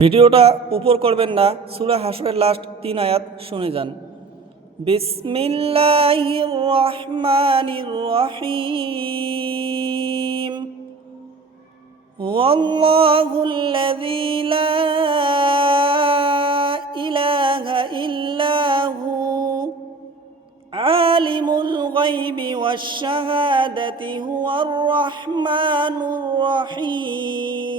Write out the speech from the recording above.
ভিডিওটা উপর করবেন না সুরা হাসরের লাস্ট তিন আয়াত শুনে যান বিসমিল্লাহির রহমানির রহিম والله الذي لا إله إلا هو عالم الغيب والشهادة هو الرحمن الرحيم